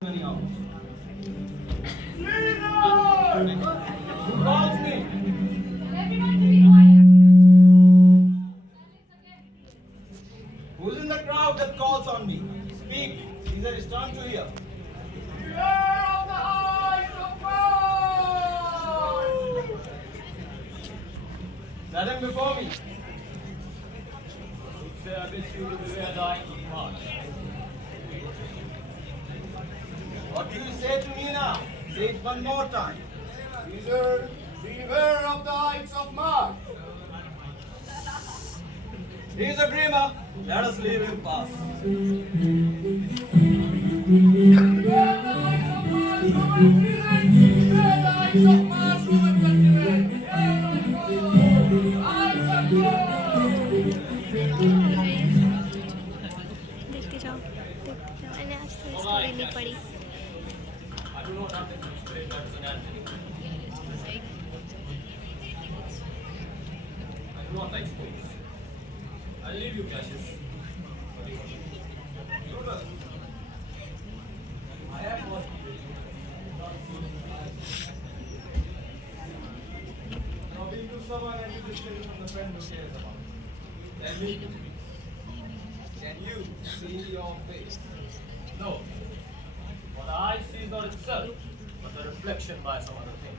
Many hours. Who calls me? Who's in the crowd that calls on me? Speak. Caesar is turned to hear. Let him before me. Say I wish you to beware dying of March. What do you say to me now? Say it one more time. Caesar, beware of the heights of Mars. He's a dreamer. Let us leave him pass. Beware the heights of Mars, Roman citizens. Beware the heights of Mars, Roman countrymen. देखते जाओ मैंने आज तो इसको लेनी पड़ी I do know nothing to explain my personality. I do not like sports. I'll leave you, Cassius. Brutus, I have lost now being to someone and to distinguish from the friend who cares about you. Tell me, can you see your face? No. For the eye sees not itself, but the reflection by some other thing.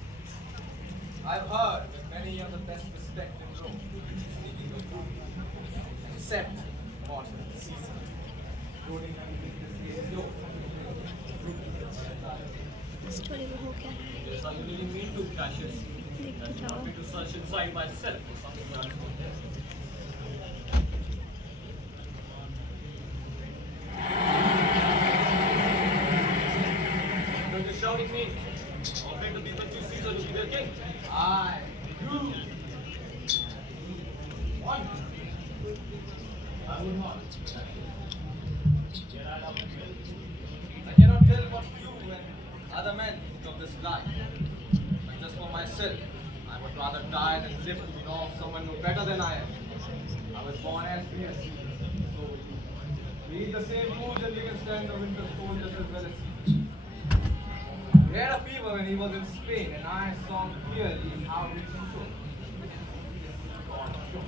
I've heard that many of the best respected in Rome, speaking of whom, except mortal Caesar, including this case yours. Story में हो क्या रहा है Yes, I really mean to, Cassius. देखते And जाओ want me to search inside myself for something that is not there. What does shouting mean? Offering the people to Caesar to be their king. I, you, one. I would not. Yet I love him. I cannot tell what you and other men think of this life. But just for myself, I would rather die than live to know someone no better than I am. I was born as free as Caesar. So we eat the same foods and we can stand the winter cold just as well as Caesar. He had a fever when he was in Spain, and I saw clearly how he shook. God shook.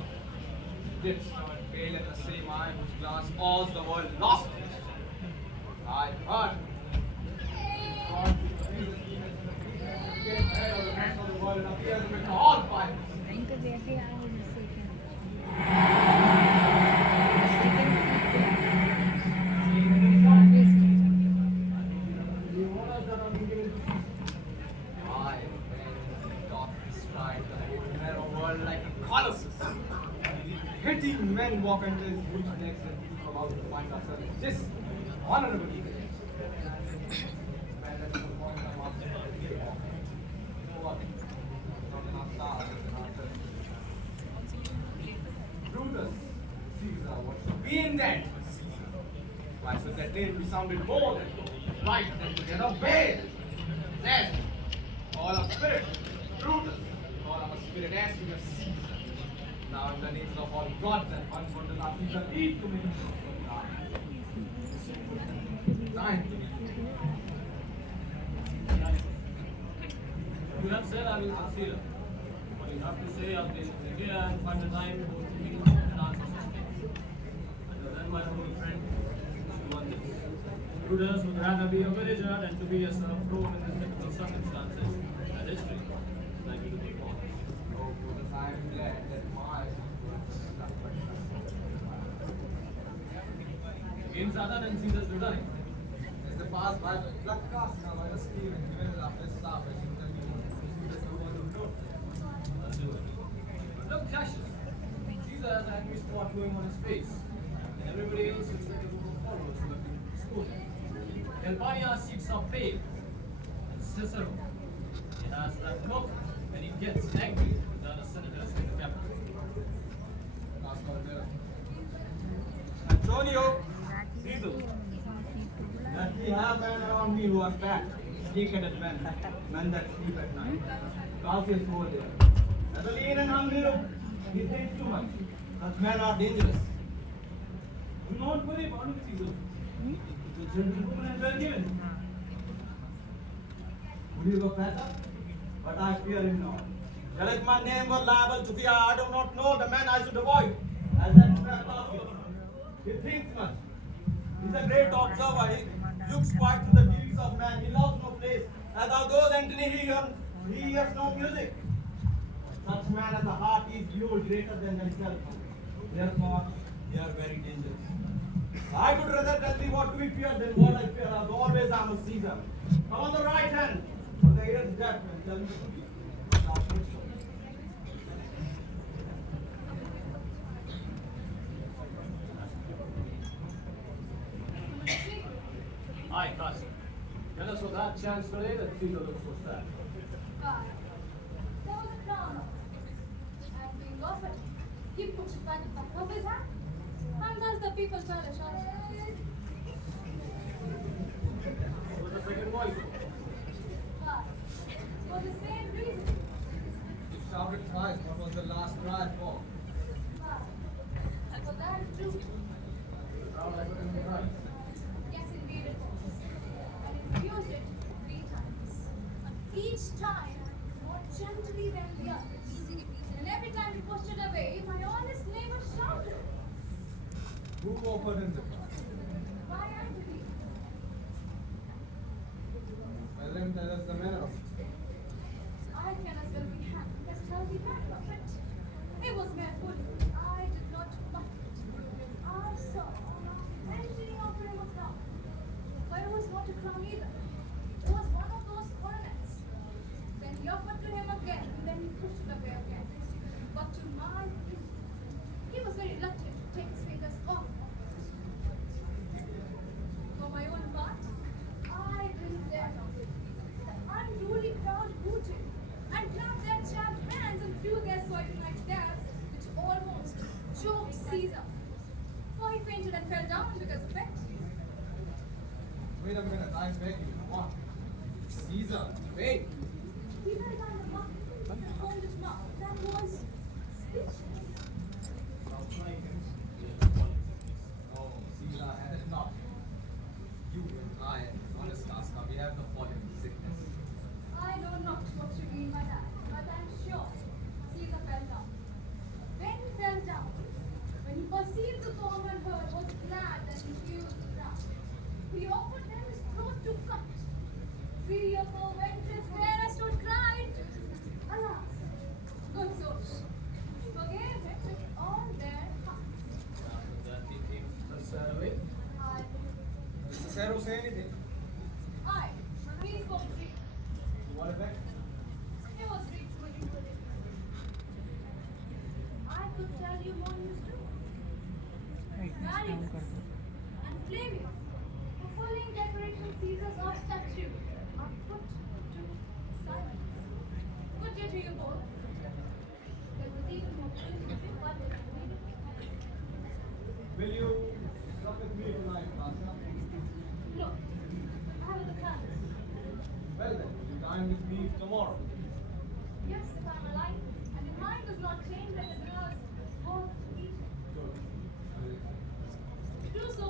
Lips turned pale at the same eye whose glance awes the world lost it. I heard. God get ahead of the rest of the world and appear with all fires. I and God described the whole narrow world like a colossus. Petty men walk into his huge necks and we come out to find ourselves this honorable evening. Brutus, Caesar, what should be in that? Caesar. Why should that name be sounded more than right than to get obeyed? Then, all of spirit, Brutus, all of a spirit as we have Caesar. Now in the names of all gods and one for the last Caesar, lead to me. Time to me. You have said I will consider. What you have to say, I'll patiently hear and find the time both to meet and answer such things. Until then, my noble friend, you want this. Brutus would rather be a villager than to be a son of Rome in these difficult circumstances and history. Thank you to be born. Oh, Brutus, I am glad that my Games other than Caesar's returning. as the past by the blood cast now by the steel and given after his staff as you tell me. Let's do it. Look, Cassius. Caesar has an angry spot going on his face. And everybody else is like a group of followers who have been schooled. Campania seeks are paid. And Cicero. He has that look when he gets angry with the other senators in the capital. Last call bearer. Antonio, Caesar. That we have men around me who are fat, sleek-headed men, men that sleep at night. Cassius over there. As a lean and hungry look, he thinks too much. Such men are dangerous. Do not worry about it, Caesar. The gentlewoman has well given. Would you look better? But I fear him not. Yet if my name were liable to fear, I do not know the man I should avoid. As that fair pastor, he thinks much. He's a great observer. He looks quite to the deeds of man. He loves no place. As thou goes, Antony, he hears no music. Such man as a heart is viewed greater than himself. Therefore, they are very dangerous. I would rather tell thee what we fear than what I fear. As always, I am a Caesar. Come on the right hand, on the ear's depth, and tell me to be. Aye, cousin. Tell us what that chance today that Caesar looks so sad. Why, there was a crown and being offered. He puts it back in the back of his hand, and thus the people perish also. What was the second voice? Why, for the same reason. You shouted twice. What was the last cry for? Why, for that too. The crowd I put in the right. Yes, indeed it was. And it used it 3 times. Each time more gently than the others. And every time he pushed it away, my honest neighbor shouted. Who offered him the cry? Why, I believe. Well, then tell us the manner of it. I can as well be happy as tell the matter of it. It was mere fooling. I did not butt it. I saw Antony offer him a crown. But it was not a crown either. It was one of those coronets. Then he offered to him again, and then he pushed it away again. But to my relief, he was very reluctant to take his fingers off. For my own part, I didn't dare not. The unruly crowd hooted and clapped their chapped hands and threw their soiling like dabs, which almost choked Caesar. For he fainted and fell down because of it. Wait a minute, I beg you. What? Caesar, wait. He fell down the mountain and opened his mouth. That was speechless. No, Caesar had it not. You and I, honest Sagar, we have the following sickness. I know not what you mean by that, but I'm sure Caesar fell down. When he fell down, when he perceived the common herd was glad that he used the ground, he offered them his throat to cut. 3 or 4 wenches where I stood cried, alas, good souls, forgave it with all their hearts. After that, he came to sad away. I, Did Cicero say anything? he spoke Greek. To what effect? He was Greek manipulated. I could tell you more news too. Marius and Flavius, for pulling decoration Caesar's off statue, are put to silence. Good day to you both. There was even more foolish but Will you stop with me tonight, Sagar? look, I have the plans. Well then, will you dine with me tomorrow? Yes, if I'm alive, and your mind does not change like the girls both eat. Good. I will come. Do so.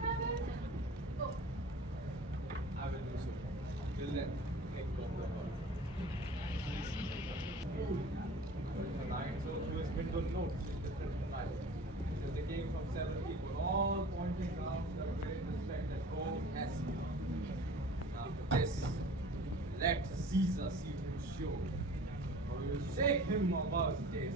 Travel. Go. I will do so. Till then, take care of the body. Tonight, so Jewish window notes in different files. Because they came from several people, all pointing out the great respect that Rome has seen. After this, let Caesar see him show, or we will shake him about his days.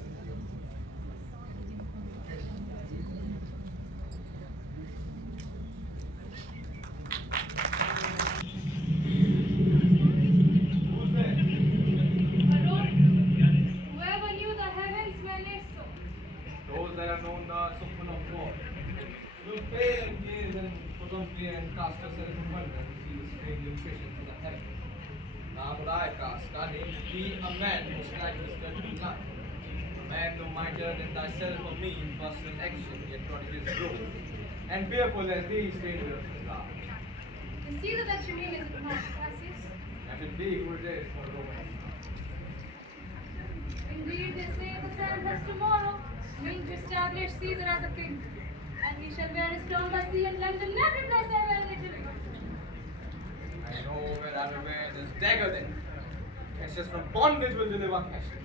Who's there? Whoever knew the heavens were lit so. Those that are known the Sophan of God. Will pale and gaze and put on fear and cast yourself in wonder to see the strange impressions of the heavens. Now would I cast thy name to be a man most like this dreadful life. A man no mightier than thyself or me in personal action, yet prodigious growth, and fearful as these strangers of God. The Caesar that you mean is not Cassius. And indeed, who it is for Roman. Indeed, they say the sun has tomorrow mean to establish Caesar as a king. And he shall wear his crown by sea and London, every place I wear it. I know where rather wear this dagger then. Cassius from bondage will deliver Cassius.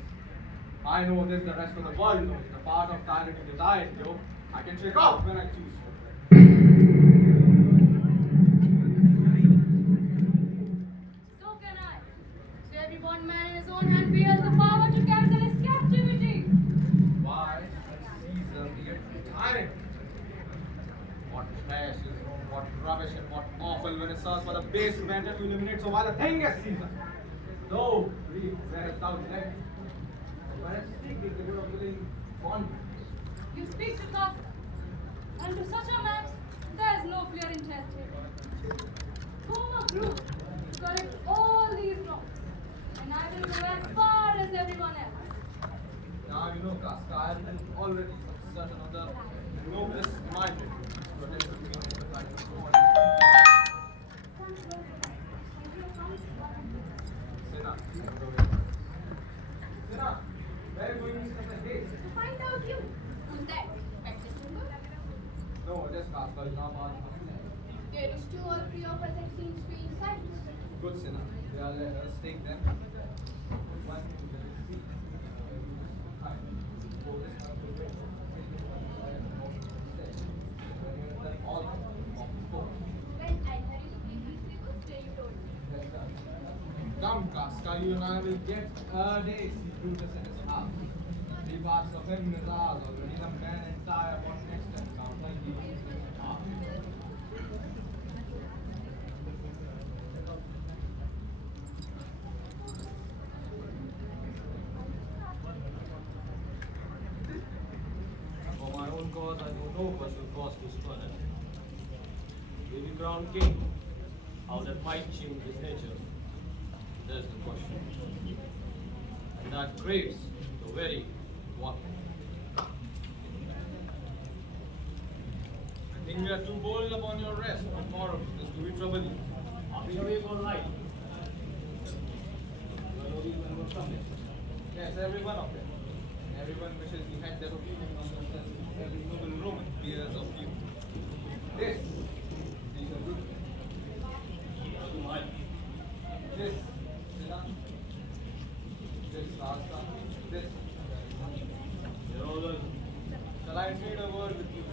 I know this, the rest of the world knows. The part of tyrant to die, yo. I can shake off when I choose. So can I. So every one man in his own hand bears the power to cancel his captivity. Why Caesar be a tyrant? What trash is Rome, what rubbish and what awful when it serves for the base matter to eliminate so vile a thing as Caesar. Though, really, there is doubt left. But at stake is the good of willing bond. You speak to Casca, and to such a man, there is no clear intent here. Form a group to correct all these wrongs, and I will go as far as everyone else. Now you know, Casca, I have been already certain of the noblest minded protector of the right of God. Sena, where are you going in such a haste? To find out you. Who's that? Practice member? No, just Casca is not about There is two or three of us exchange strange sights. good sinner. They are let us take them. One see. For this one will wait. All When I heard you speak these people, still you told me. come, Casca, you and I will get a day see Brutus and his house. Three parts of him is ours already. The man entire one next and count like he is ours. For my own cause, I know no personal cause to spurn it. Will be crowned king. How that might change his nature? There's the question. And that craves the very one. I think we are too bold upon your rest. Tomorrow, this will be trouble you. After your week all right. Yes, every one of them. Everyone wishes he had their opinion on themselves. Every noble Roman fears of you. This is a good. This, Sina. This, Rasta. This. You're all done. Shall I trade a word with you?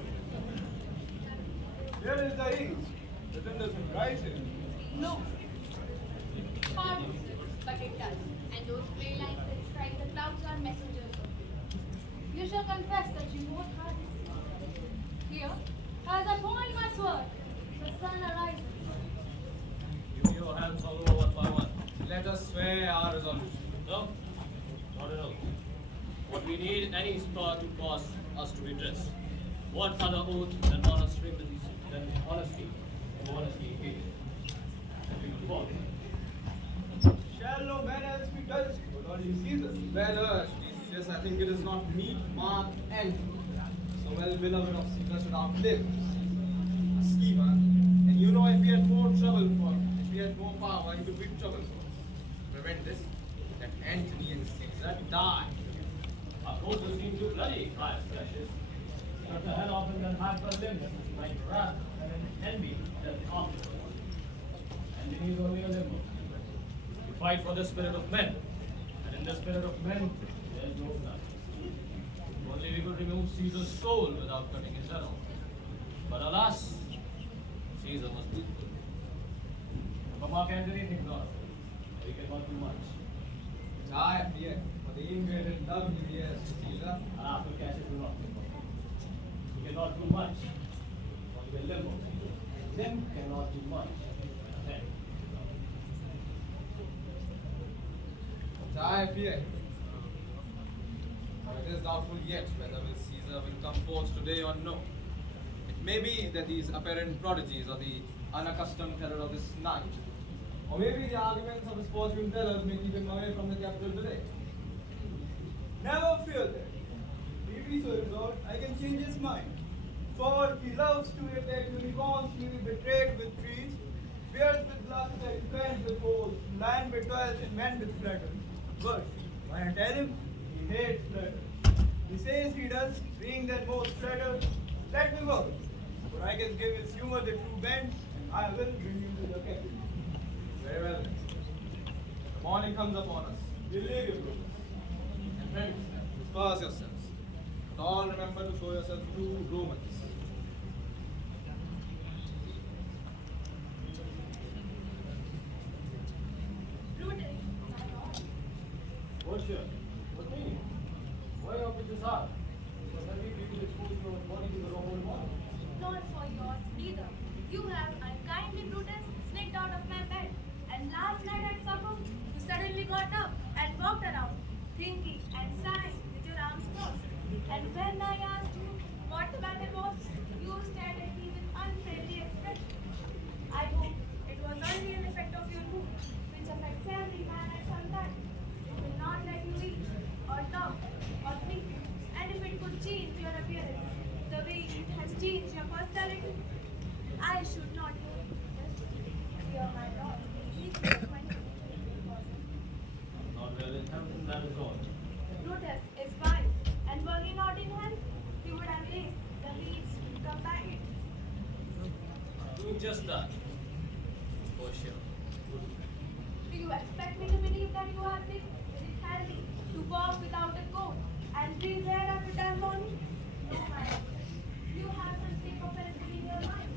Here is the ink. The thing doesn't rise here. No. Pardon, but it does. And those gray lines that strike the clouds are messengers. You shall confess that you both have here, as I point my sword, the sun arises. Give me your hands all over one by one. Let us swear our resolution. No, not at all. What we need any spur to cause us to redress. What other oath than honesty, than honesty, and honesty engaged? And we will follow. Shall no man else be touched, but only Caesar. Well urged, Decius, I think it is not meet, Mark, and so well beloved of Caesar should outlive a schemer. And you know, if he had more trouble for, if he had more power, he could bring trouble for us. Prevent this, that Antony and Caesar die. Our courses seem too bloody, Caius Cassius. But the head often than half the limbs, like wrath and envy that afterwards. And it is only a limb. We fight for the spirit of men, and in the spirit of men, there is no blood. If only we could remove Caesar's soul without cutting his head off. But alas, Caesar must be good. For Mark Antony, think not. We cannot do much. Die, fear, for the ingrained love he bears to Caesar. And after Cassius will not think of it. We cannot do much. Only the limb of Caesar. Limb cannot do much. Head. Die, fear. But it is doubtful yet whether Caesar will come forth today or no. It may be that these apparent prodigies are the unaccustomed terror of this night. Or maybe the arguments of his fortune tellers may keep him away from the capital today. Never fear that. If he so resolved, I can change his mind. For he loves to attack unicorns, he will be betrayed with trees, bears with lust, and friends with holes, land with toils, and men with flatters. But when I tell him, he hates flatters. He says he does, being that most flatters. Let me work, for I can give his humor the true bend, and I will bring him to the capital. Very well. night comes upon us, we'll leave you, Brutus. And friends, disperse yourselves. But all remember to show yourselves true Romans. Brutus, my lord. Portia, what meaning? Why up with this heart? Because every people expose your body to the whole world. Not for yours neither. You have unkindly, Brutus, sneaked out of my bed. And last night at supper, you suddenly got up and walked around, thinking and sighing with your arms crossed. And when I asked you what the matter was, you stared at me with unfriendly expression. I hope it was only an effect of your mood, which affects every man at some time. It will not let you eat, or talk, or think. And if it could change your appearance, the way it has changed your personality, I should not know this. Dear my lord, please take my Not well in health, and that is all. Brutus is wise, and were he not in health, he would have raised the leaves to come back. Doing just that. Portia. Do you expect me to believe that you are sick? Is it healthy to walk without a coat and breathe air after damp morning? No, my lord. You have something offensive in your mind,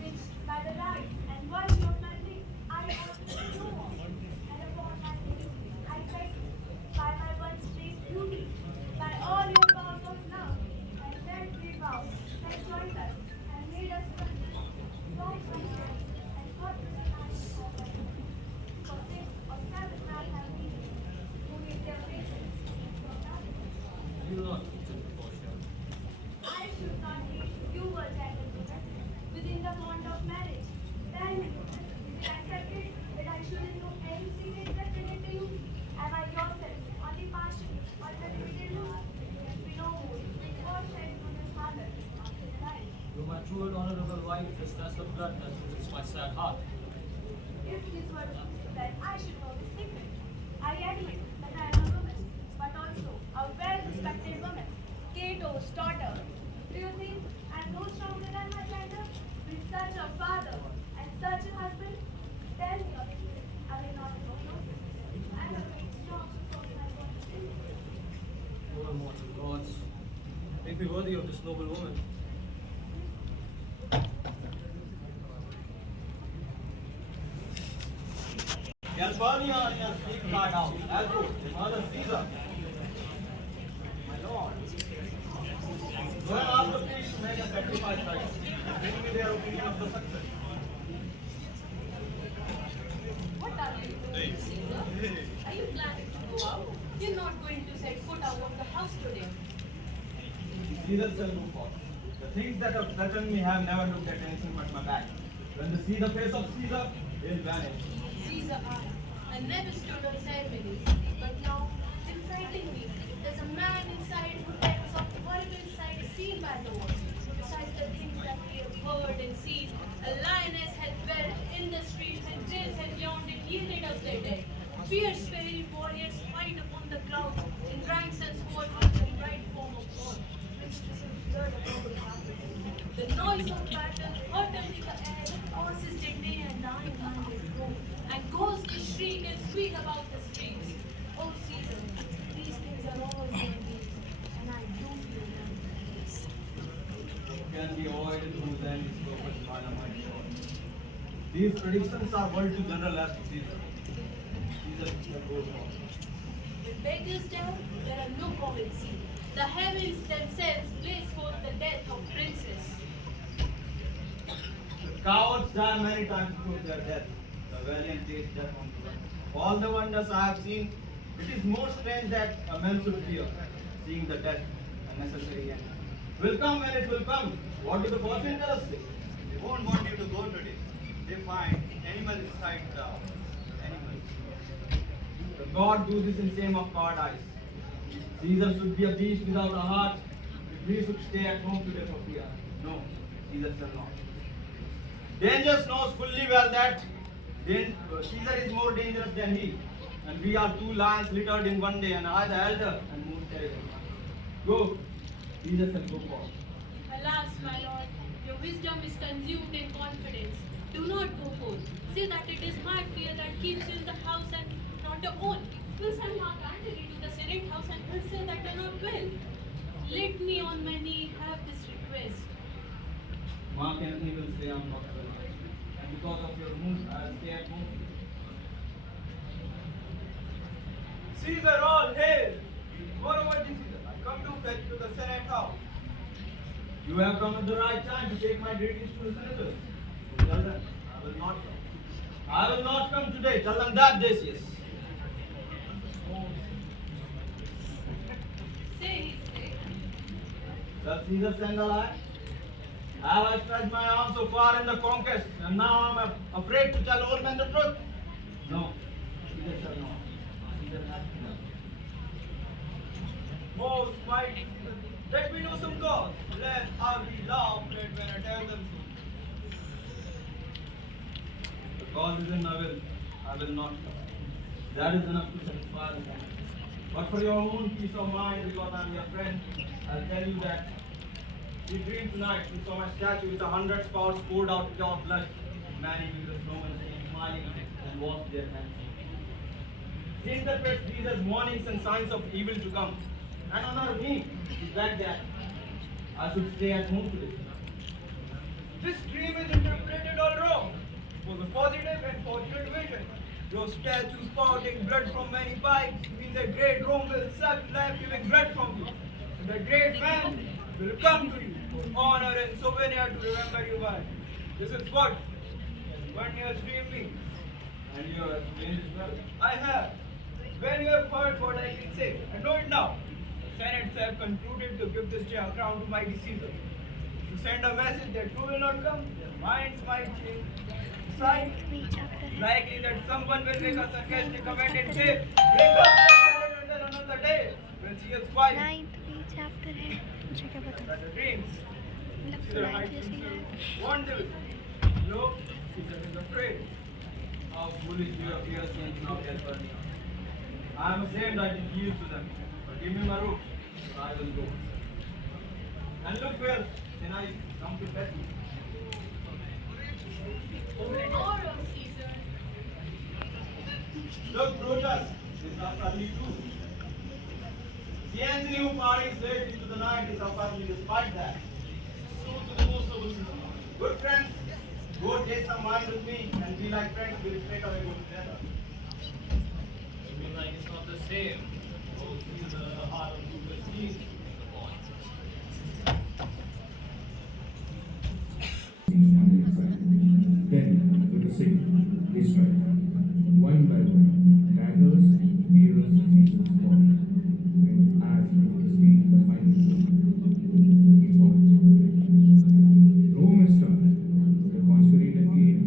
which, by the right and voice of my lips, I ought to know of. And upon my knees, I beg you, by my once praised beauty, by all your powers of love, and then we vow, that joined us and made us brothers, right by hands, and God will unite us all by you. For 6 or 7 men have been, who give their faces for nothing. You will not teach it, Portia. I should not be you were gentle within the bond of marriage. Tell me, is it accepted that I shouldn't know any secret that relate to you? Am I yourself, only partially, or the limited one? We know more. What shed through this father of his life? You are my true and honorable wife, just as the blood that visits my sad heart. If this were true, then I should know this secret. I admit that I am a woman, but also a well-respected woman, Cato's daughter. Do you think I am no stronger than my gender? With such a father and such a husband? Tell me your secret. I will not know no. I am very strong for my own. O immortal gods, make me worthy of this noble woman. Galvania has big card out. Alto, Mother Caesar. My lord. Go and ask the priest to make a sacrifice right. Bring me their opinion of the success. What are you doing, Caesar? Are you planning to go out? You're not going to set foot out of the house today. Caesar shall move forth. The things that have threatened me have never looked at anything but my back. When they see the face of Caesar, they'll vanish. Caesar, I never stood on ceremonies, but now they frighten me. There's a man inside who tells of the horrible sight seen by the world. Besides the things that we have heard and seen, a lioness had dwelt in the streets and jails had yawned and yielded us their dead. Fierce fairy warriors fight upon the crowd in ranks and squadrons in bright form of gold. The noise of battle heard in the air, horses did neigh and dying man did go, and ghosts did shriek and squeak about the streets. Oh Caesar, these things are all your deeds, and I do feel them. Can be avoided whose end is broken by the mighty sword. These predictions are world to general as to Caesar. Caesar shall go forth. With beggars down, there are no comments seen. The heavens themselves blaze forth the death of princes. The cowards die many times to prove their death. The valiant taste death on the run. All the wonders I have seen, it is more strange that a man should fear, seeing the death, a necessary end. Will come when it will come. What do the fortune tellers say? They won't want you to go today. They find animal inside the animal. The god do this in shame of coward eyes. Caesar should be a beast without a heart. If we should stay at home today for fear. No, Caesar shall not. Danger knows fully well that Caesar is more dangerous than he. And we are two lions littered in one day, and I the elder and more terrible. Go, Caesar shall go forth. Alas, my lord, your wisdom is consumed in confidence. Do not go forth. Say that it is my fear that keeps you in the house and not after all, will send Mark Antony to the Senate House and will say that they're not well. Let me on my knee have this request. Mark Anthony will say I'm not well. And because of your wound, I'll stay at home. Caesar, all hail! Moreover, Caesar, I come to fetch to the Senate House. You have come at the right time to take my greetings to the senators. Tell them I will not come. I will not come today. Tell them that, Decius. Say, Does Caesar send a lie? Have I stretched my arm so far in the conquest, and now I'm afraid to tell old men the truth? No, Caesar shall not. Caesar has to know. Most mighty Caesar, let me know some cause, lest I be laughed at when I tell them so. The cause is in my will. I will not come. That is enough to satisfy the king. But for your own peace of mind, because I am your friend, I'll tell you that we dreamed tonight. We saw my statue with 100 spouts poured out with your blood. Many with the Romans came smiling and washed their hands. He interprets these as warnings and signs of evil to come. And honor me to beg that I should stay at home today. This dream is interpreted all wrong. It was a positive and fortunate vision. Your statue spouting blood from many pipes means that great Rome will suck life-giving blood from you. And the great man will come to you for honor and souvenir to remember you by. This is what 1 year's dream means. And you have explained it well. I have. When you have heard what I can say, I know it now. The Senate have concluded to give this crown to mighty Caesar. To send a message that you will not come, their minds might change. Besides, likely that someone will make a sarcastic comment and say, "Break up the Senate until another day." When she is quiet, 9th chapter है मुझे क्या पता that the dreams. मतलब Caesar 9th hides जैसे ही himself. है One day, no, Caesar is afraid. How foolish you appear since now get burning. I am ashamed I did yield to them. But give me my robe, so I will go. And look well, then I come to fetch you. tomorrow, Caesar. Look, Brutus, this utterly true. The Anthony who parties late into the night is utterly despite that. So to the most noble Caesar. Good friends, go taste some wine with me and be like friends, we'll straight away go together. You mean like it's not the same? Oh, Caesar, the heart of Julius Caesar. Then, with a signal, they strike. One by one, daggers, arrows, Caesar's fall. And as Brutus gained the final blow, he fought. Rome is started. The conspirator claimed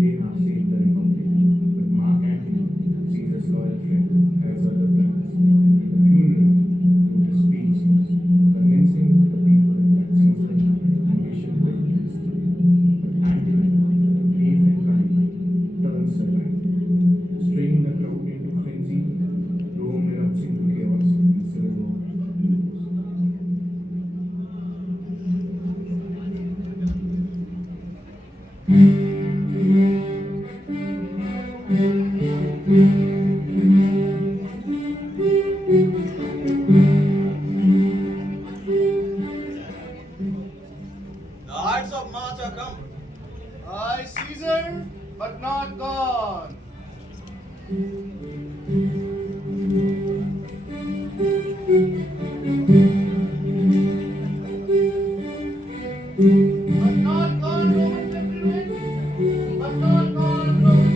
they have saved the Republic. But Mark Antony, Caesar's loyal friend, has other plans. At the funeral, Brutus speaks, convincing the people that Caesar ambition will lose. But Antony, brief and kind, turns the tide. Straining the crowd into frenzy, Rome erupts into chaos and civil war. The hearts of March are come. I, Caesar, but not gone. But not gone, Roman gentlemen. But not gone, Roman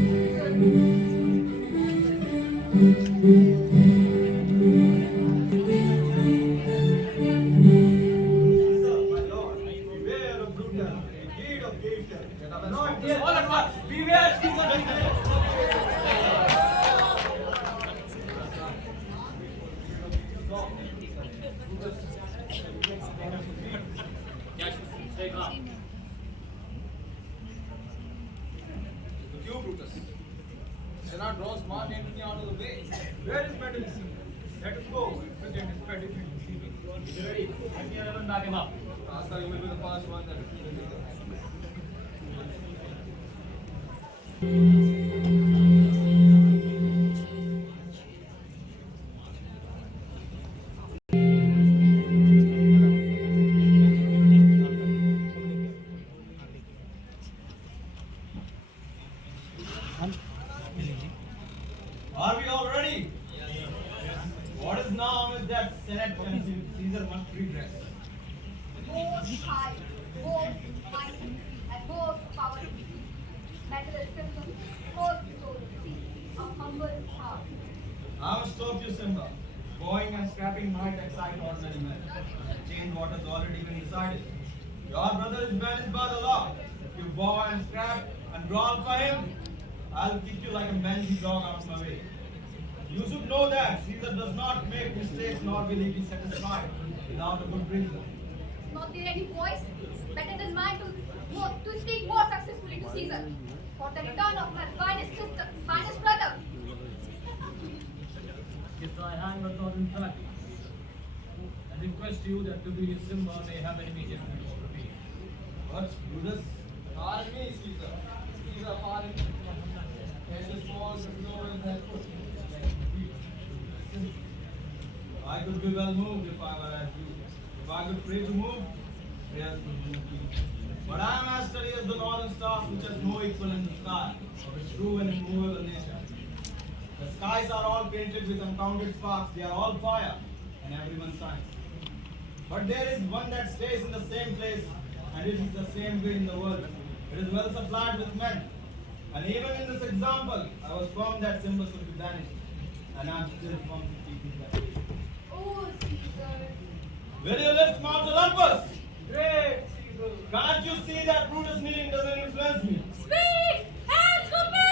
Caesar, my lord, beware of Brutus, indeed of Caesar. Not yet. All at once, beware Caesar! Stay calm. Look you, Brutus. Senate draws Mark Antony out of the way. Where is Medal Caesar? Let him go and present his pedigree to Caesar. He's ready. Let me and back him up. Ascar, you will be the first one that Are we all ready? What is now is that Senate and Caesar must regress. Most high, most mighty, and most powerful. Matter is simple, most soul, a humble heart. I must stop you, Simba. Going and scrapping might excite ordinary men. Change what has already been decided. Your brother is banished by the law. If you bow and scrap and brawl for him, I'll kick you like a mangy dog out of my way. You should know that Caesar does not make mistakes nor will he be satisfied without a good reason. Not there any voice better than mine to speak more successfully to Caesar for the return of my finest sister, finest brother. Kiss thy hand, but not in practice. And request you that Julius Simba may have an immediate release for me. What, Brutus? Pardon me, Caesar. Caesar, pardon me. Cassius falls of no one has put me. I could be well moved if I were as you. If I could pray to move, prayers would move me. But I am as steady as the northern stars which has no equal in the sky, of its true and immovable nature. The skies are all painted with uncounted sparks, they are all fire, and everyone shines. But there is one that stays in the same place, and it is the same way in the world. It is well supplied with men. And even in this example, I was firm that Simba should be banished, and I am still firm to keep him banished. Oh, Caesar. Will you lift Mount Olympus? Great, Caesar. Can't you see that Brutus kneeling doesn't influence me? Speak! Answer me!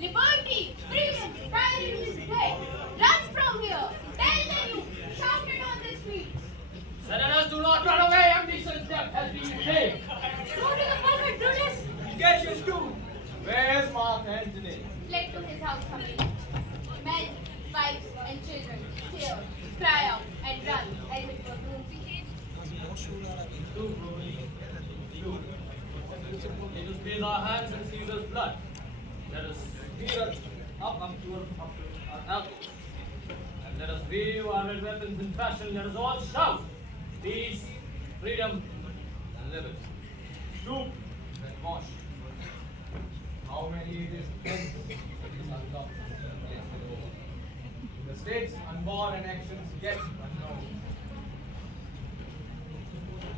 Liberty, freedom, pride in this way. Run from here. Tell them you shouted on the streets. Senators, do not run away. Ambition's death has been paid. Go to the pulpit, Brutus. Cassius too. Where's Mark Antony? Fled to his house again. Men, wives, and children tear, cry out, and run as it were noon. Let us bathe our hands in Caesar's blood. Let us spear up to our elbows. And let us wave our red weapons in fashion. Let us all shout peace, freedom, and liberty. Stoop and wash. How many years hence it is unlocked and tasted over? The states unborn and actions yet unknown.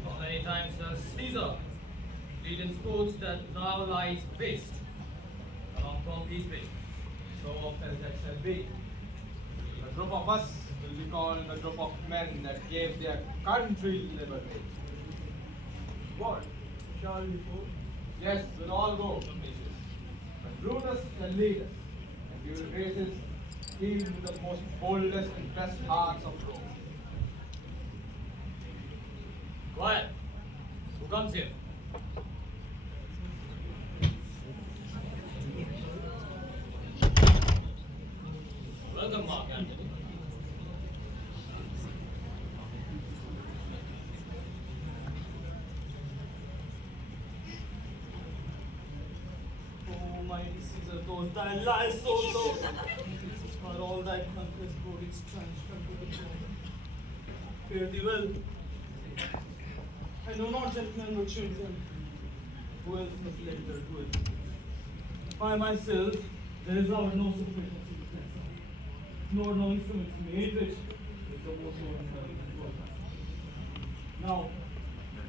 How many times does Caesar lead in sports that now lies waste along Pompey's way? So often that shall be. A group of us will be called a group of men that gave their country liberty. What? Shall we go? Yes, we'll all go. But Brutus shall lead us, and we will raise his team with the most boldest and best hearts of Rome. Quiet. Who comes here? Welcome, Mark Antony. Oh, mighty Caesar, those thy lies so low. Are all thy conquests body strength unto the throne. Fare thee well. I know not gentlemen but children. Who else must let their do it? By myself, there is our no sufficiency to cleanse us, nor no instruments made which is the most Now,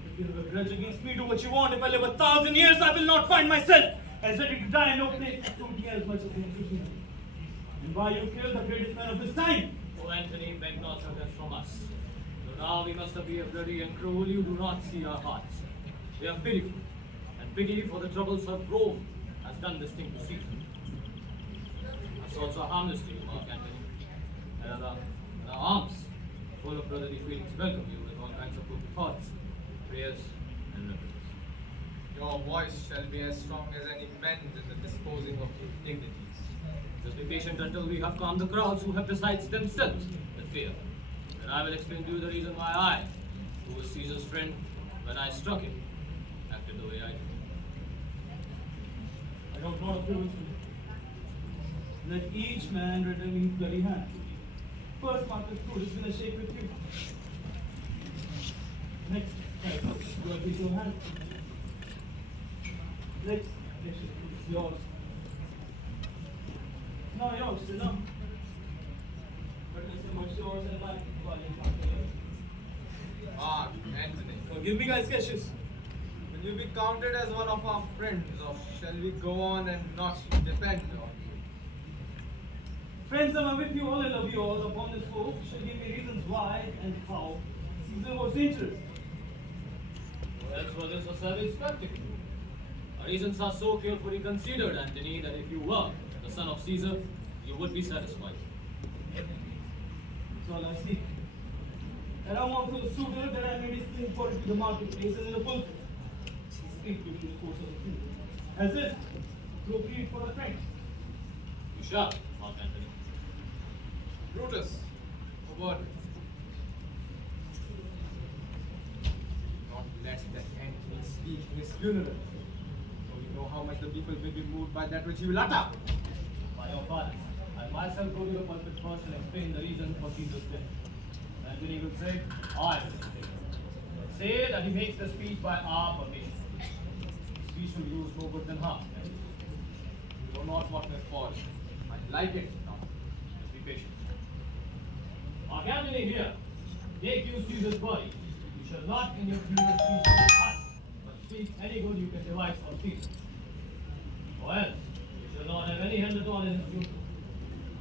if you have a grudge against me, do what you want. If I live 1,000 years, I will not find myself as ready to die. No place to suit me as much as in Jerusalem. And why you killed the greatest man of this time? O Antony, beg not your death from us. So now we must appear bloody and cruel. You do not see our hearts. They are pitiful, and pity for the troubles of Rome has done this thing to Caesar. Us also harmless to you, Mark Antony. And our arms, brotherly feelings welcome you with all kinds of good thoughts, prayers, and reverence. Your voice shall be as strong as any mend in the disposing of dignities. Just be patient until we have calmed the crowds who have besides themselves with fear. Then I will explain to you the reason why I, who was Caesar's friend when I struck him, acted the way I did. I don't know if you let each man return his bloody hand. First, Marcus Brutus will shake with you. Next, Titus, you are with your hand. Next, Cassius, it's yours. Now yours, enough. But it's much yours and mine, Valiant Marcus. Mark, Anthony, Forgive me, guys, Cassius. will you be counted as one of our friends, or shall we go on and not depend on you? Friends, I am with you all and love you all. Upon this oath, shall give me reasons why and how Caesar was dangerous. That's what is a savage spectacle. Our reasons are so carefully considered, Anthony, that if you were the son of Caesar, you would be satisfied. That's all I seek. And I'm also a suitor that I may display for it to the marketplace and in the pulpit. Speak to you through the course of the field. As if appropriate for a friend. You shall, Mark Anthony. Brutus, a word. Not let that Antony speak in his funeral. For you know how much the people will be moved by that which he will utter. By your pardon, I myself go to the pulpit first and explain the reason for Caesar's death. Anthony will say, I will say. Say that he makes the speech by our permission. The speech will use no good than harm. You know not what may fall. I like it now. Just be patient. Mark Anthony here, take you Caesar's body. You shall not in your funeral speech speak us, but speak any good you can devise for Caesar. Or else, you shall not have any hand at all in his funeral.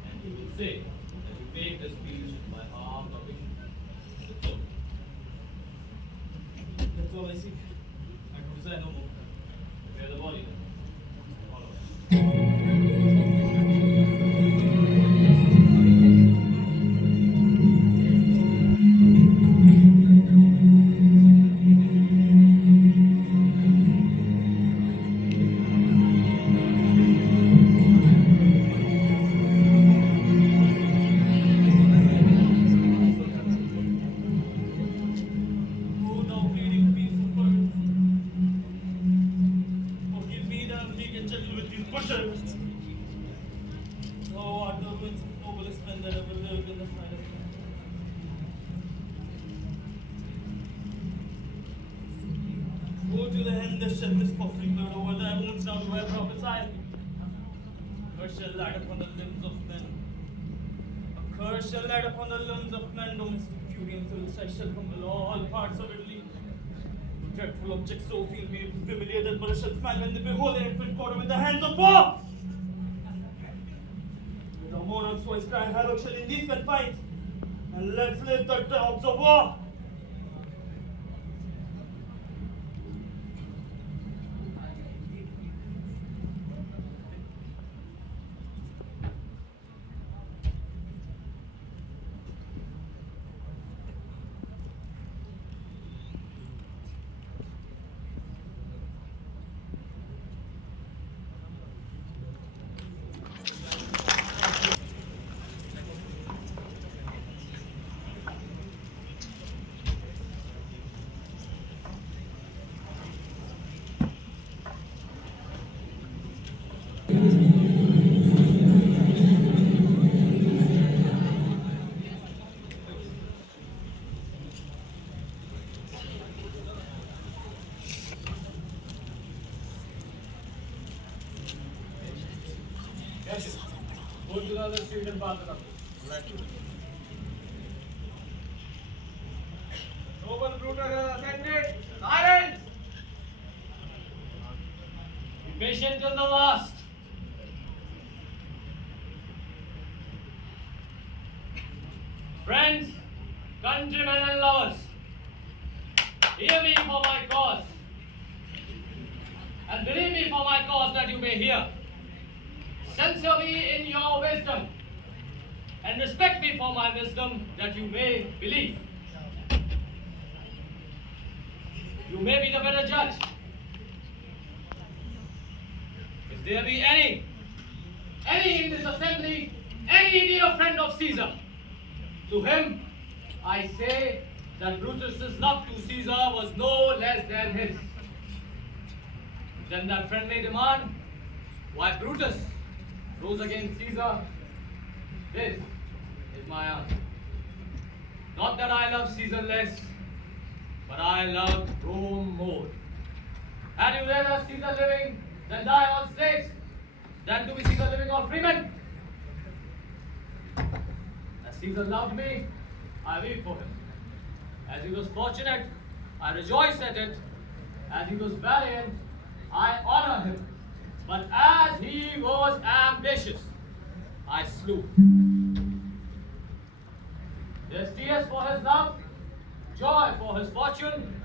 And you will say that you make the speech by our permission. That's all. That's all I seek. I can say no more. Prepare the body then. Follow us. Oh, thou pleading peace of earth. Forgive me that I'm being gentle with these butchers. Thou art the most noblest man that ever lived in the finest land. Go to the hand that shed this costly blood over thy wounds, now do I prophesy. Curse shall light upon the limbs of men. A curse shall light upon the limbs of men, domestic fury and suicide shall come all parts of Italy. Dreadful objects so feel me familiar that blood shall smile when they behold their infant quarter with the hands of war. With the monarch's voice cry havoc shall in these confines, and let's live the dogs of war. Yes. Go to the other street and pass it up. Right. Noble Brutus has ascended. Silence! Be patient till the last. Friends, countrymen and lovers, hear me for my cause. And believe me for my cause that you may hear. Censure me in your wisdom. And respect me for my wisdom that you may believe. You may be the better judge. If there be any in this assembly, any dear friend of Caesar, to him I say that Brutus's love to Caesar was no less than his. Then that friendly demand, why Brutus rose against Caesar, this is my answer. Not that I love Caesar less, but I love Rome more. Had you rather Caesar living than die on slaves, than to be Caesar living on freemen? As Caesar loved me, I weep for him. As he was fortunate, I rejoice at it. As he was valiant, I honor him. But as he was ambitious, I slew. There's tears for his love, joy for his fortune,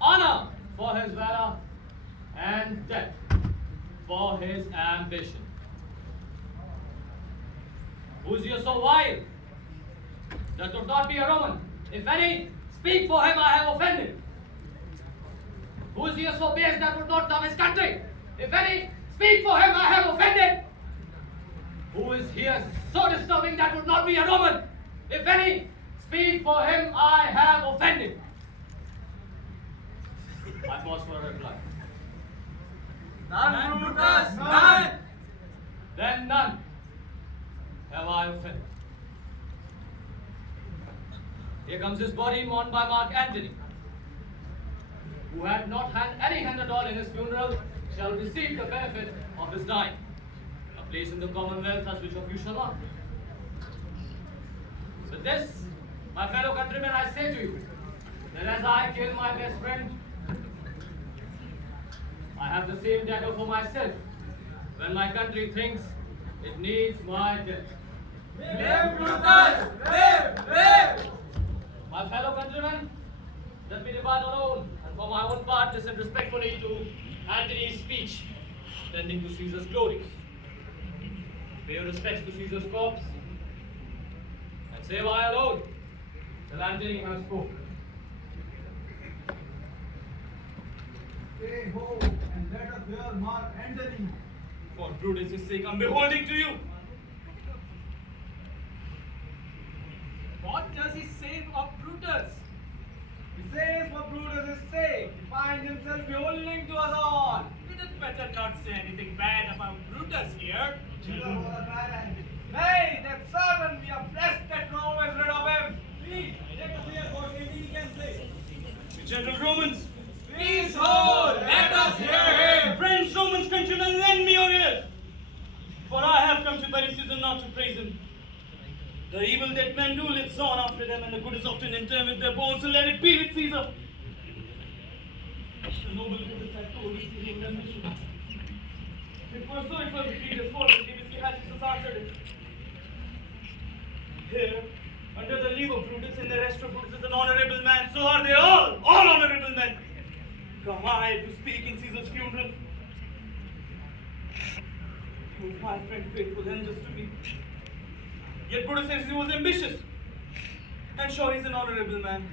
honor for his valor, and death for his ambition. Who is here so wild that would not be a Roman? If any, speak for him, I have offended. Who is here so base that would not love his country? If any, speak for him, I have offended. Who is here so disturbing that would not be a Roman? If any, speak for him, I have offended. I pause for a reply. None, Brutus, none. Then none have I offended. Here comes his body mourned by Mark Antony, who had not had any hand at all in his funeral, shall receive the benefit of his dying. A place in the commonwealth as which of you shall not. With this, my fellow countrymen, I say to you, that as I kill my best friend, I have the same dagger for myself when my country thinks it needs my death. Live, Brutus! Live! Live! My fellow countrymen, let me depart alone, and for my own part listen respectfully to Antony's speech, tending to Caesar's glories. Pay your respects to Caesar's corpse, and save I alone, till Antony has spoken. Stay home and let us hear Mark Antony. For Brutus' sake, I'm beholding to you. What does he say of Brutus? He says what Brutus is saying. He finds himself beholding to us all. It is better not say anything bad about Brutus here. Nay, that's certain. We are blessed that Rome is rid of him. Please, let us hear what he can say. Gentle Romans, Please hold, let us hear him. Friends, Romans, countrymen, lend me your ears. For I have come to bury Caesar not to praise him. The evil that men do lives on after them, and the good is often interred with their bones, so let it be with Caesar. The noble Brutus had told us he had ambition. It was so it was agreed as follows, previously had Jesus answered it. Here, under the leave of Brutus and the rest of Brutus is an honorable man, so are they all honorable men. Come I to speak in Caesar's funeral. He was my friend, faithful and just to me. Yet Brutus says he was ambitious. And sure he's an honorable man.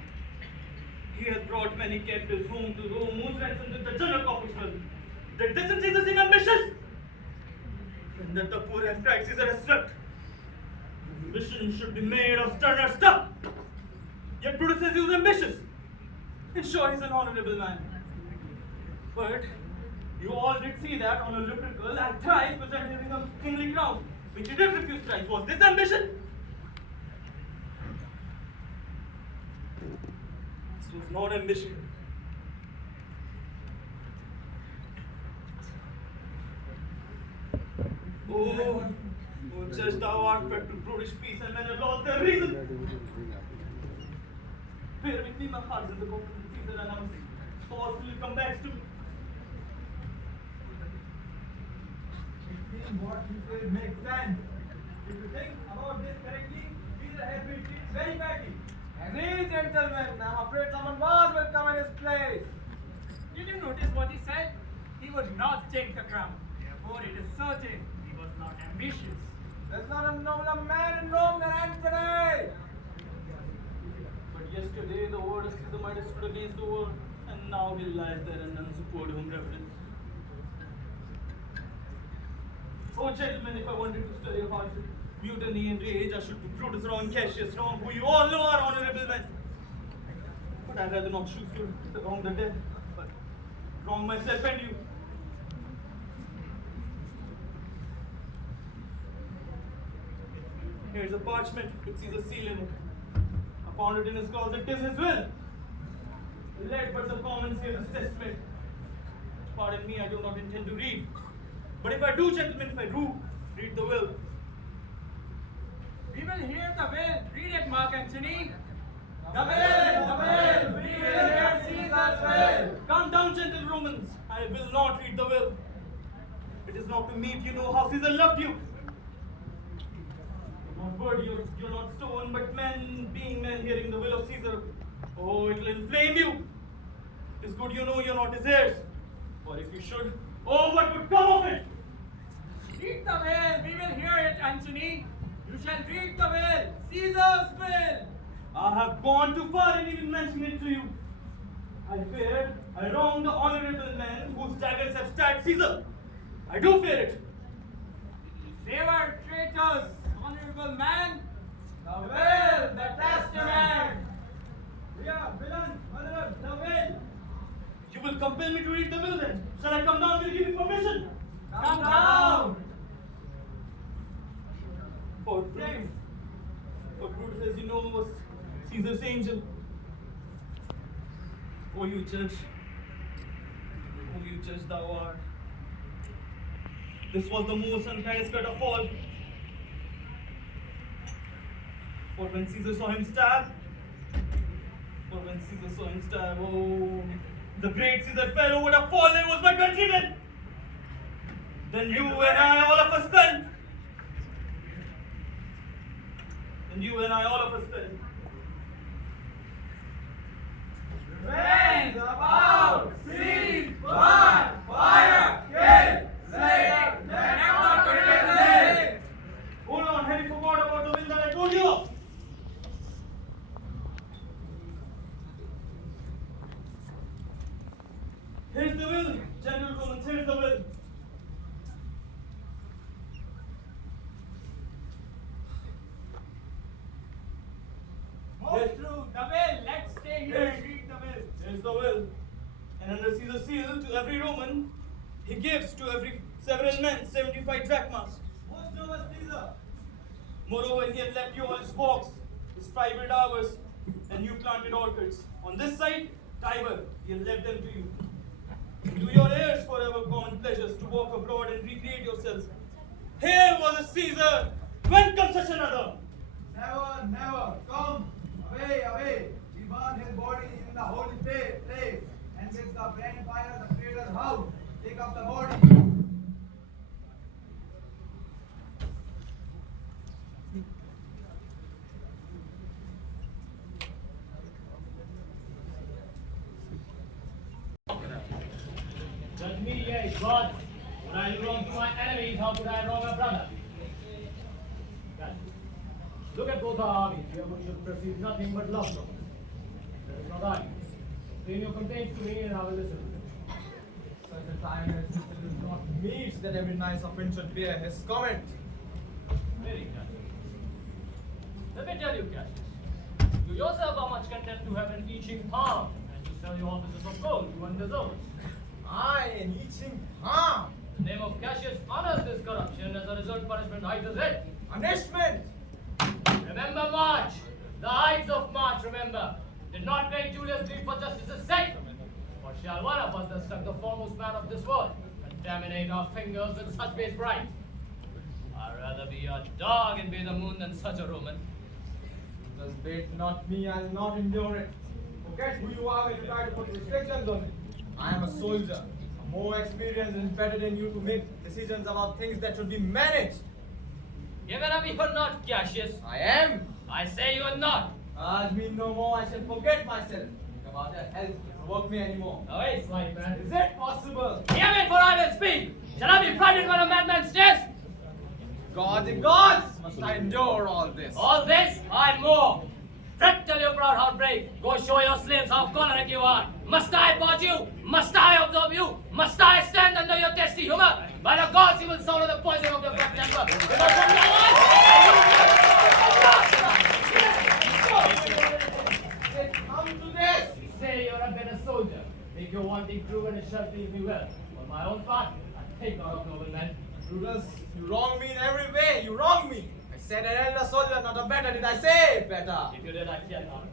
He has brought many captives home to Rome, whose ransom did the general corporation. Did this in Caesar seem ambitious? And that the poor have cried, Caesar has slept. Ambition should be made of sterner stuff. Yet Brutus says he was ambitious. And sure he's an honorable man. But you all did see that on a Lupercal at thrice presenting a kingly crown, which he did refuse thrice. Was this ambition? This was not ambition. Oh, judge, thou art fed to brutish peace, and men have lost their reason. Bear with me, my heart is in the book of Caesar, and I must all will come back to me. What you say makes sense. If you think about this correctly, Caesar has been treated very badly. And he, gentlemen, I'm afraid someone was will come in his place. Did you notice what he said? He would not take the crown. Therefore, it is certain he was not ambitious. There's not a nobler man in Rome than Antony. But yesterday the word of Caesar might have stood against the world, and Now he lies there and none support whom reverence. Oh, gentlemen, if I wanted to stir your hearts with mutiny and rage, I should put Brutus wrong, Cassius wrong, who you all know are honorable men. But I'd rather not shoot you to wrong the dead, but wrong myself and you. Here's a parchment with Caesar's seal in it. I found it in his closet. 'Tis his will. Let but the commons hear this testament. Pardon me, I do not intend to read. But if I do, gentlemen, if I do, read the will. We will hear the will. Read it, Mark Antony. The will, we will hear Caesar's will. Calm down, gentle Romans. I will not read the will. It is not to meet you know how Caesar loved you. You're not wood, you're not stone, but men, being men, hearing the will of Caesar. Oh, it will inflame you. It is good you know you're not his heirs. For if you should, oh, what would come of it? Read the will. We will hear it, Antony. You shall read the will. Caesar's will. I have gone too far in even mentioning it to you. I fear I wrong the honorable men whose daggers have stabbed Caesar. I do fear it. They were traitors, honorable man. The will, the testament. We are villains, murderers, the will. You will compel me to read the will then. Shall I come down? Will you give me permission? Come down. For Brutus, as you know, was Caesar's angel. Oh, you judge thou art. This was the most unkind cut of all. For when Caesar saw him stab, oh, the great Caesar fell who would have fallen was my countryman. Then you and I, all of us fell. Revenge, about, siege, blood, fire, kill, slay, never to remain. Hold on, have you forgot about the will that I told you of? Here's the will, General Romans, here's the will. Most true. The will. Let's stay here and read the will. Here's the will. And under Caesar's seal, to every Roman, he gives to every several men 75 drachmas. Most true was Caesar. Moreover, he had left you all his walks, his private hours, and you planted orchards. On this side, Tiber, he had left them to you. To your heirs forever gone pleasures, to walk abroad and recreate yourselves. Here was a Caesar, when comes such another? Never, never. Come. Away, away. We burn his body in the holy place. And with the brand fire, the traitor's house. Take up the body. Judge me, yea, God. When I do wrong to my enemies, how could I wrong a brother? Judge, look at both our armies. Here we should perceive nothing but love from us. There is not I. Bring your complaints to me and I will listen to them. Such a time as this it is not meet that every nice offense should bear his comment. Very Cassius. Let me tell you, Cassius. You yourself are much content to have an itching palm and to sell your offices of gold to undeserved. I an itching palm. The name of Cassius honors this corruption. As a result, punishment hides it. Punishment. Remember March. The Ides of March, remember. Did not make Julius bleed for justice's sake. Or shall one of us that struck the foremost man of this world contaminate our fingers with such base pride? I'd rather be a dog and be the moon than such a Roman. Thus bait not me, I'll not endure it. Forget who you are when you try to put restrictions on me. I am a soldier, more experienced and better than you to make decisions about things that should be managed. Give it up, you are not, Cassius. I am. I say you are not. Ask me no more, I shall forget myself. Think about that health to provoke me anymore. No, it's like man. Is it possible? Hear me, for I will speak. Shall I be frightened when a madman stares? Gods and gods, must I endure all this? All this and more. Fret till your proud heart break. Go show your slaves how choleric you are. Must I budge you? Must I observe you? Must I stand under your testy humor? By the gods, you will swallow the poison of your breath temper. Because from now on, Come to this! say you're a better soldier. Make your wanting true and it shall please me well. For my own part, I take not of noble men. Brutus, you wrong me in every way. You wrong me. I said an elder soldier, not a better. Did I say better? If you did, I care not.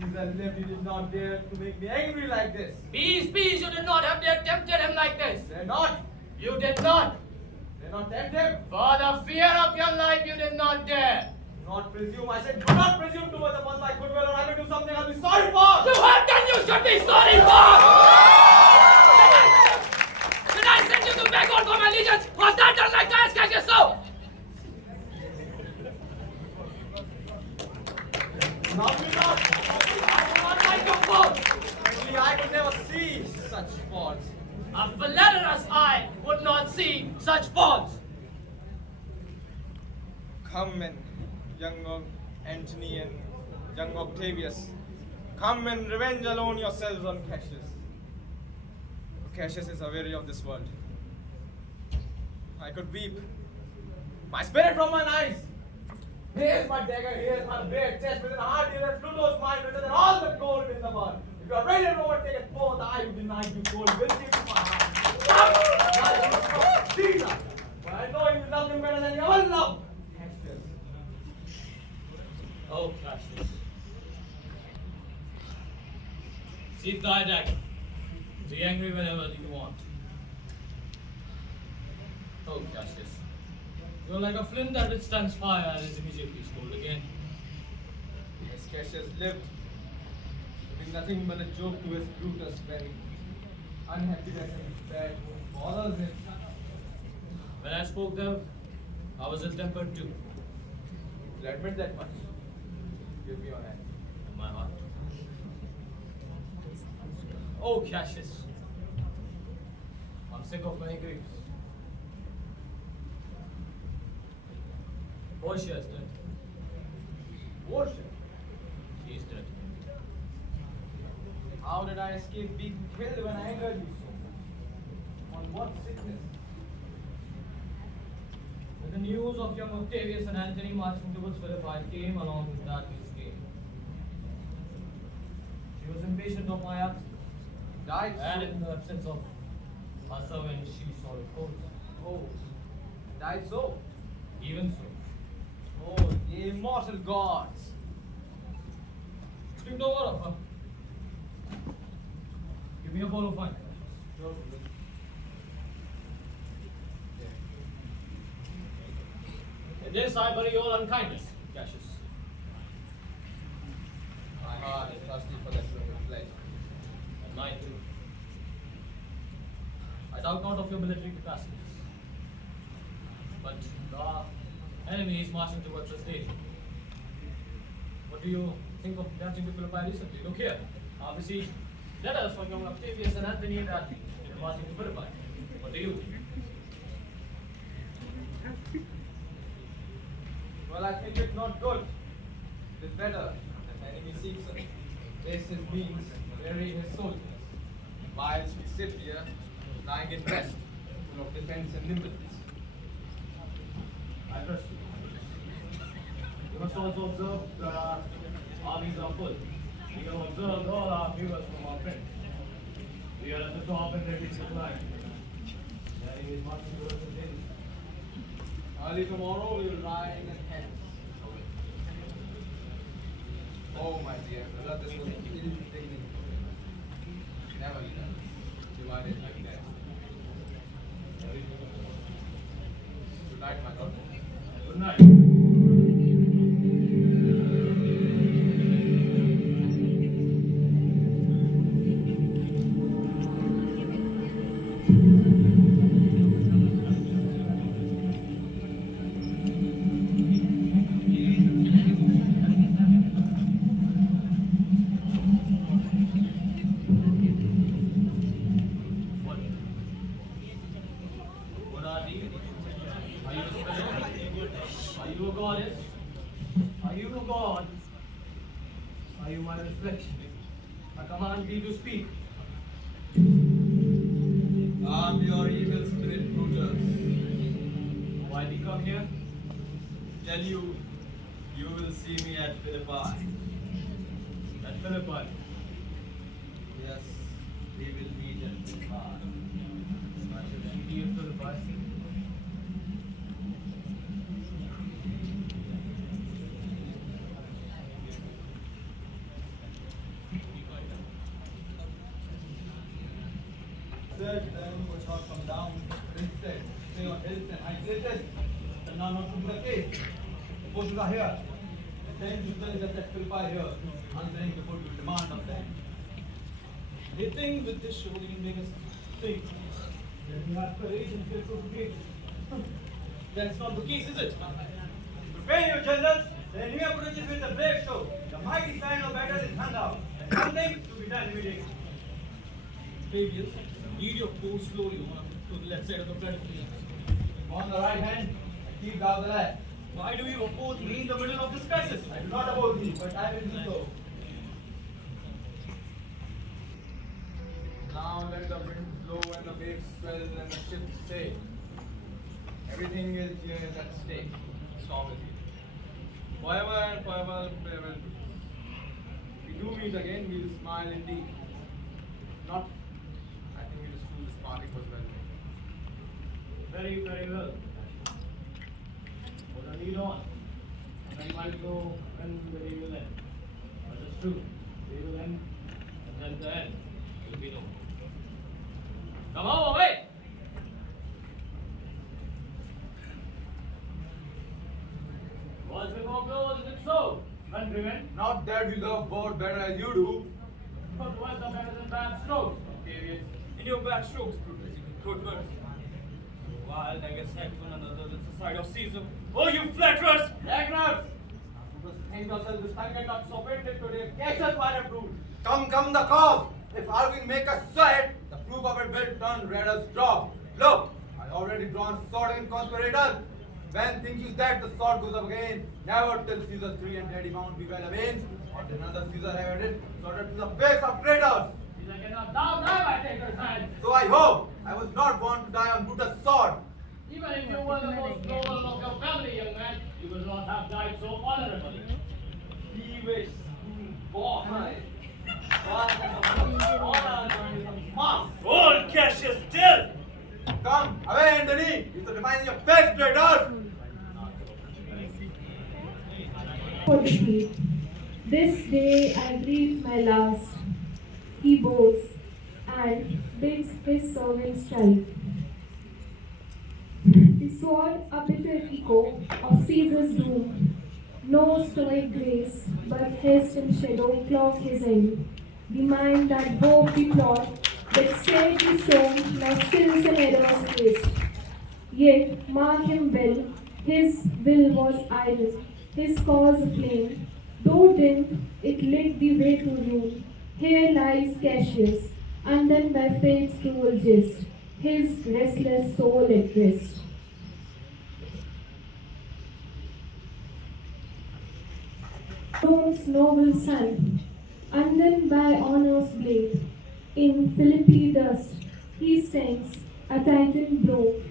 Caesar lived, he did not dare to make me angry like this. Peace, peace, you did not have dared tempted him like this. They're not. You did not. They're not tempt him. For the fear of your life, you did not dare. Do not presume. I said, do not presume too much upon my goodwill, or I will do something I'll be sorry for. You have done, you should be sorry for! Did I send you to beg all for my allegiance? Was that done like Julius Caesar so? Now me not. I do not like your faults. Only I could never see such faults. A philanderous eye would not see such faults. Come and young Antony and young Octavius, come and revenge alone yourselves on Cassius. For Cassius is aweary of this world. I could weep. My spirit from mine eyes. Here's my dagger, here's my bare chest, within a heart dear than Pluto's mind, richer than all the gold in the world. If you are ready to overtake it forth, I who denied you gold will give you my heart. Caesar! For I know you love him better than you ever loved. Cassius. Oh, Cassius. Seek thy dagger. Be angry whenever you want. Oh, Cassius. You are like a flint that withstands fire and is immediately cold again. Yes, Cassius lived, doing nothing but a joke to his Brutus when unhappiness and bad mood bothers him. When I spoke there, I was ill-tempered too. You'll admit that much. Give me your hand. In my heart. Oh, Cassius. I'm sick of many griefs. Portia is dead. Portia, She is dead. how did I escape being killed when I angered you so? On what sickness? When the news of young Octavius and Antony marching towards Philippi came along with that news came. She was impatient of my absence, Died and so. in the absence of her servant, she saw it cold. Oh, died so. Even so, Oh, the immortal gods. speak no word of her. Give me a bowl of wine. In this I bury your unkindness, Cassius. My heart is thirsty for that drink of pleasure. And mine too. I doubt not of your military capacities. But the enemy is marching towards us daily. What do you think of marching to Philippi recently? Look here. I received letters from young Octavius and Antony that they are marching to Philippi. What do you think? Well, I think it's not good. It is better that the enemy seeks us, wastes his means, bury his soldiers, whilst we sit here, lying in rest, full of defense and nimbleness. I trust you. You must also observe that our armies are full. We have observed all our viewers from our friends. We are at the top and ready to climb. The enemy is marching towards us daily. Early tomorrow we will ride and hence. Oh, my dear brother, this was ill beginning. Never leave us. Divided like that. Good night, my lord. Good night. What are these? Are you a special? Are you a goddess? Are you a god? Are you my reflection? I command thee to speak. I'm your evil spirit, Brutus. Why thee come here? Tell you, you will see me at Philippi. At Philippi. Yes, we will meet at Philippi. I shall see thee at Philippi. Said the enemy would not come down, but instead stay on hills and high places. But now not to be the case. The forces are here. The same Julius is at Philippi here, answering the full demand of them. They think with this show you make us think that we have courage and feel so great. That's not the case, is it? Prepare your generals. The enemy approaches with a brave show. The mighty sign of battle is hung out. And something to be done immediately. Fabius, lead your force slowly to the left side of the battlefield. Go on the right hand and keep down the left. Why do you oppose me in the middle of this crisis? I do not oppose thee, but I will do so. Now let the wind blow and the waves swell and the ship sail. Everything is here is at stake. Storm is here. Forever and forever, farewell. If we do meet again, we will smile indeed. If not, I think it is true this parting was well made. Very, very well. Put a lead on. And then might go when the day will end. But it's true. Day will end, and then the end will be known. Come on, away! Was before close, is it so, countrymen? Not that we love board better as you do. But words are better than bad strokes, Octavius. In your back strokes, Brutus, you can quote words. Wild, I guess, head one another, that's the side of Caesar. Oh, you flatterers! Flatterers! You must think yourself this tongue not so offended today. Catch us by the brute. Come the cause. If arguing make us sweat, the proof of it will turn red as drop. Look, I already drawn sword in conspirators. When think you that the sword goes up again? Never till Caesar 3 and daddy found be well avenged. Or another Caesar have it, sworded to the face of traitors. Caesar cannot thou die by taker's hand. So I hope I was not born to die on Brutus' sword. Even if you were the most noble of your family, young man, you would not have died so honorably. Thievish, boy. Honor joined some mass. Old Cassius, still! Come, away, Anthony! You should define your face, traitors! For the field. This day I breathe my last. He bows and bids his servants strike. The sword a bitter echo of Caesar's doom. No stoic grace, but haste and shadow cloak his end. The mind that wove the plot, that stayed the stone, now stills and errors waste. Yet, mark him well, his will was iron, his cause aflame. Though dim, it lit the way to ruin. Here lies Cassius, undone by fate's cruel jest, his restless soul at rest. Rome's noble son, undone by honor's blade, in Philippi dust he stands, a titan broke,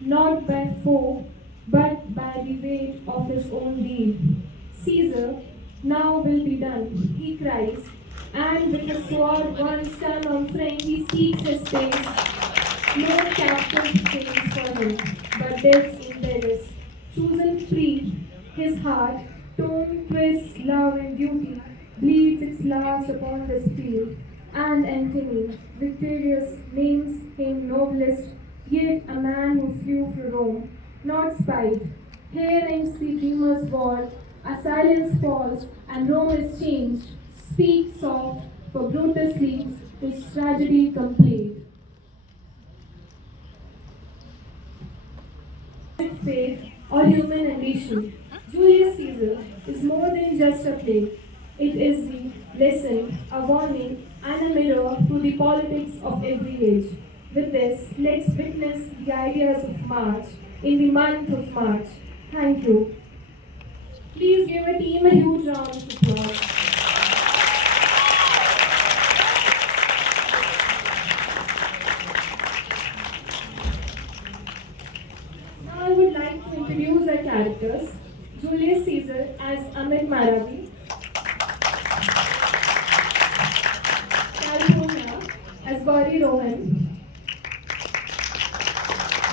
not by foe, but by the weight of his own deed. Caesar, now will be done, he cries, and with a sword once done on frame he seeks his face. No captive chains for him, but death's embarrass. Chosen free, his heart, torn twists love and duty, bleeds its last upon this field. And Antony, victorious, names him noblest, yet a man who flew for Rome, not spite. Here ends the dreamer's war, a silence falls, and Rome is changed. Speak soft, for Brutus sleeps, his tragedy complete. Faith or human ambition, Julius Caesar is more than just a play. It is the lesson, a warning, and a mirror to the politics of every age. With this, let's witness the ideas of March in the month of March. Thank you. Please give a team a huge round of applause. as Gauri Rohan,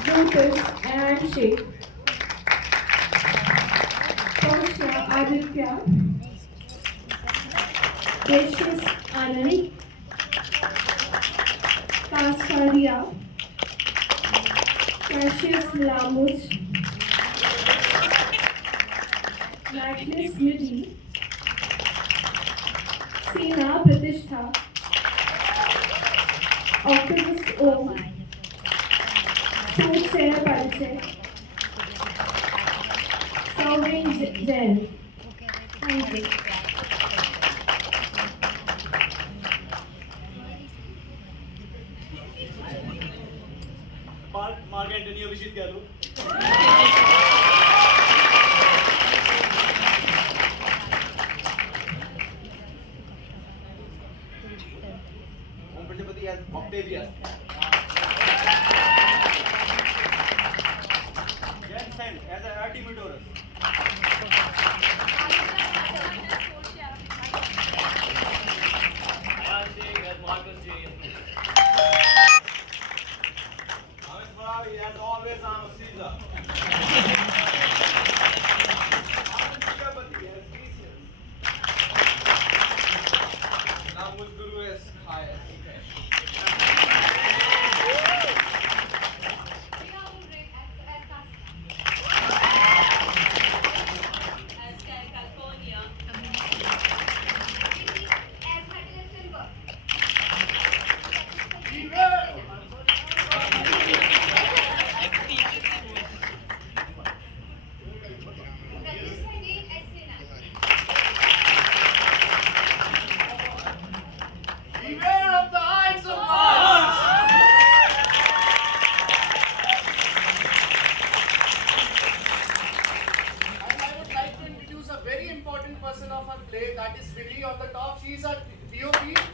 Brutus and Shake, Portia Aditya, Precious Anand, Kastaria, Cassius Lamuj, Magnus Smithy, Sina Pratishtha, Octavus O, Soothsayer Parichai, Sovereign Jain. Thank you. Mark Antony अभिषेक कह लो Om Prajapati as Octavius. Jan Sand as a Artemidorus. as Marcus J. Amit Farabi as always I'm a Caesar. Anand Prajapati as Theseus. Namu's Guru as Caius. Beware of the Ides of March! And I would like to introduce a very important person of our play, that is Vinny on the top. She is our DOP.